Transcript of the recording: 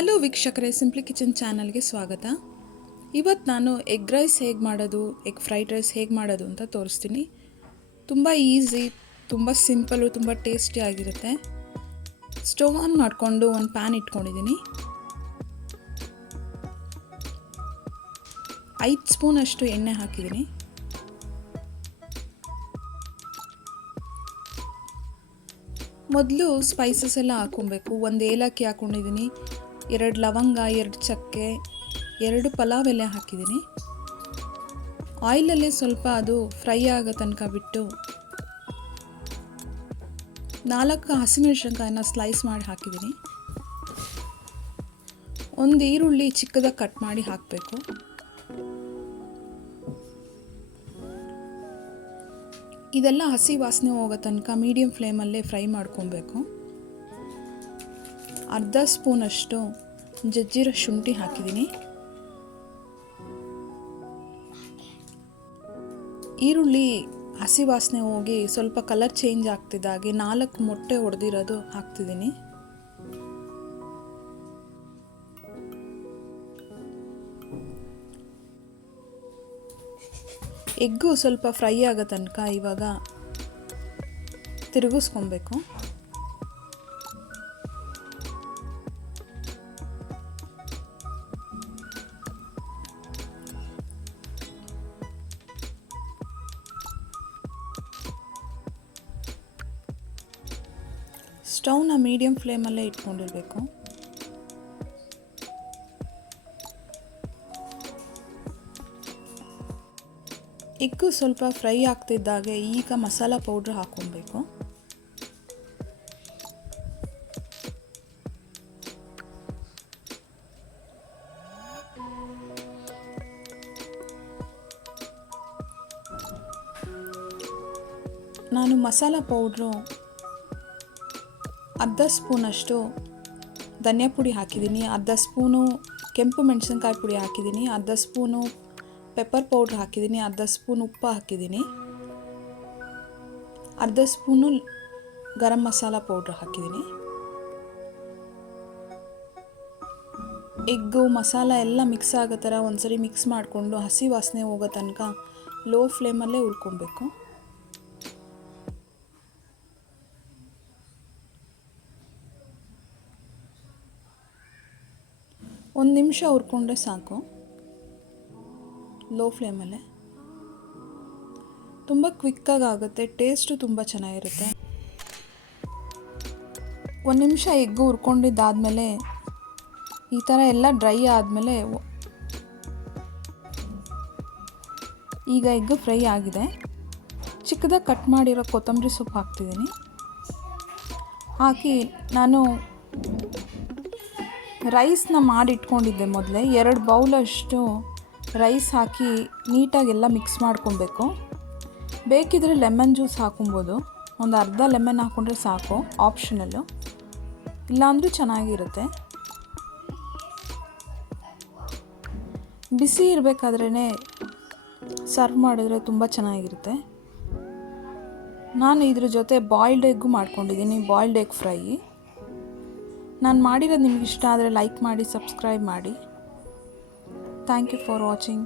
Hello ವೀಕ್ಷಕರೇ simply kitchen ಚಾನಲ್ಗೆ ಸ್ವಾಗತ. ಇವತ್ತು ನಾನು ಎಗ್ ರೈಸ್ ಹೇಗೆ ಮಾಡೋದು, ಎಗ್ ಫ್ರೈಡ್ ರೈಸ್ ಹೇಗೆ ಮಾಡೋದು ಅಂತ ತೋರಿಸ್ತೀನಿ. ತುಂಬ ಈಸಿ, ತುಂಬ ಸಿಂಪಲ್ಲು ತುಂಬ ಟೇಸ್ಟಿ ಆಗಿರುತ್ತೆ. ಸ್ಟವ್ ಆನ್ ಮಾಡಿಕೊಂಡು ಒಂದು ಪ್ಯಾನ್ ಇಟ್ಕೊಂಡಿದ್ದೀನಿ. ಐದು ಸ್ಪೂನ್ ಅಷ್ಟು ಎಣ್ಣೆ ಹಾಕಿದ್ದೀನಿ. ಮೊದಲು ಸ್ಪೈಸಸ್ ಎಲ್ಲ ಹಾಕ್ಕೊಬೇಕು. ಒಂದು ಏಲಕ್ಕಿ ಹಾಕ್ಕೊಂಡಿದ್ದೀನಿ ಎರಡು ಲವಂಗ, ಎರಡು ಚಕ್ಕೆ, ಎರಡು ಪಲಾವ್ ಎಲೆ ಹಾಕಿದ್ದೀನಿ. ಆಯಿಲಲ್ಲಿ ಸ್ವಲ್ಪ ಅದು ಫ್ರೈ ಆಗೋ ತನಕ ಬಿಟ್ಟು ನಾಲ್ಕು ಹಸಿಮೆಣಸಿನ್ಕಾಯಿನ ಸ್ಲೈಸ್ ಮಾಡಿ ಹಾಕಿದ್ದೀನಿ. ಒಂದು ಈರುಳ್ಳಿ ಚಿಕ್ಕದಾಗಿ ಕಟ್ ಮಾಡಿ ಹಾಕಬೇಕು. ಇದೆಲ್ಲ ಹಸಿ ವಾಸನೆ ಹೋಗೋ ತನಕ ಮೀಡಿಯಮ್ ಫ್ಲೇಮಲ್ಲೇ ಫ್ರೈ ಮಾಡ್ಕೊಬೇಕು. ಅರ್ಧ ಸ್ಪೂನಷ್ಟು ಜಜ್ಜಿರೋ ಶುಂಠಿ ಹಾಕಿದ್ದೀನಿ. ಈರುಳ್ಳಿ ಹಸಿ ವಾಸನೆ ಹೋಗಿ ಸ್ವಲ್ಪ ಕಲರ್ ಚೇಂಜ್ ಆಗ್ತಿದ್ದಾಗೆ ನಾಲ್ಕು ಮೊಟ್ಟೆ ಹೊಡೆದಿರೋದು ಹಾಕ್ತಿದ್ದೀನಿ. ಎಗ್ಗು ಸ್ವಲ್ಪ ಫ್ರೈ ಆಗೋ ತನಕ ಇವಾಗ ತಿರುಗಿಸ್ಕೊಬೇಕು. ಸ್ಟವ್ನ ಮೀಡಿಯಮ್ ಫ್ಲೇಮಲ್ಲೇ ಇಟ್ಕೊಂಡಿರಬೇಕು. ಇಕ್ಕು ಸ್ವಲ್ಪ ಫ್ರೈ ಆಗ್ತಿದ್ದಾಗೆ ಈಗ ಮಸಾಲ ಪೌಡ್ರ್ ಹಾಕ್ಕೊಬೇಕು. ನಾನು ಮಸಾಲ ಪೌಡ್ರು ಅರ್ಧ ಸ್ಪೂನಷ್ಟು ಧನಿಯಾ ಪುಡಿ ಹಾಕಿದ್ದೀನಿ, ಅರ್ಧ ಸ್ಪೂನು ಕೆಂಪು ಮೆಣಸಿನ್ಕಾಯಿ ಪುಡಿ ಹಾಕಿದ್ದೀನಿ, ಅರ್ಧ ಸ್ಪೂನು ಪೆಪ್ಪರ್ ಪೌಡ್ರ್ ಹಾಕಿದ್ದೀನಿ, ಅರ್ಧ ಸ್ಪೂನ್ ಉಪ್ಪು ಹಾಕಿದ್ದೀನಿ. ಅರ್ಧ ಸ್ಪೂನು ಗರಂ ಮಸಾಲ ಪೌಡ್ರ್ ಹಾಕಿದ್ದೀನಿ. ಎಗ್ಗು, ಮಸಾಲ ಎಲ್ಲ ಮಿಕ್ಸ್ ಆಗೋ ಥರ ಒಂದ್ಸರಿ ಮಿಕ್ಸ್ ಮಾಡಿಕೊಂಡು ಹಸಿ ವಾಸನೆ ಹೋಗೋ ತನಕ ಲೋ ಫ್ಲೇಮಲ್ಲೇ ಹುರ್ಕೊಬೇಕು. ಒಂದು ನಿಮಿಷ ಹುರ್ಕೊಂಡ್ರೆ ಸಾಕು. ಲೋ ಫ್ಲೇಮಲ್ಲೇ ತುಂಬ ಕ್ವಿಕ್ಕಾಗಿ ಆಗುತ್ತೆ ಟೇಸ್ಟು ತುಂಬ ಚೆನ್ನಾಗಿರುತ್ತೆ. ಒಂದು ನಿಮಿಷ ಎಗ್ಗು ಹುರ್ಕೊಂಡಿದ್ದಾದಮೇಲೆ, ಈ ಥರ ಎಲ್ಲ ಡ್ರೈ ಆದಮೇಲೆ, ಈಗ ಎಗ್ಗು ಫ್ರೈ ಆಗಿದೆ. ಚಿಕ್ಕದಾಗಿ ಕಟ್ ಮಾಡಿರೋ ಕೊತ್ತಂಬರಿ ಸೊಪ್ಪು ಹಾಕ್ತಿದ್ದೀನಿ. ಹಾಕಿ ನಾನು ರೈಸ್ನ ಮಾಡಿಟ್ಕೊಂಡಿದ್ದೆ ಮೊದಲೇ. ಎರಡು ಬೌಲಷ್ಟು ರೈಸ್ ಹಾಕಿ ನೀಟಾಗೆಲ್ಲ ಮಿಕ್ಸ್ ಮಾಡ್ಕೊಬೇಕು. ಬೇಕಿದ್ರೆ ಲೆಮನ್ ಜ್ಯೂಸ್ ಹಾಕೊಬೋದು ಒಂದು ಅರ್ಧ ಲೆಮನ್ ಹಾಕ್ಕೊಂಡ್ರೆ ಸಾಕು ಆಪ್ಷನಲ್ಲು. ಇಲ್ಲಾಂದರೂ ಚೆನ್ನಾಗಿರುತ್ತೆ. ಬಿಸಿ ಇರಬೇಕಾದ್ರೇ ಸರ್ವ್ ಮಾಡಿದ್ರೆ ತುಂಬ ಚೆನ್ನಾಗಿರುತ್ತೆ. ನಾನು ಇದ್ರ ಜೊತೆ ಬಾಯ್ಲ್ಡ್ ಎಗ್ಗು ಮಾಡ್ಕೊಂಡಿದ್ದೀನಿ, ಬಾಯ್ಲ್ಡ್ ಎಗ್ ಫ್ರೈ. ನಾನು ಮಾಡಿರೋದು ನಿಮ್ಗೆ ಇಷ್ಟ ಆದರೆ ಲೈಕ್ ಮಾಡಿ ಸಬ್ಸ್ಕ್ರೈಬ್ ಮಾಡಿ. Thank you for watching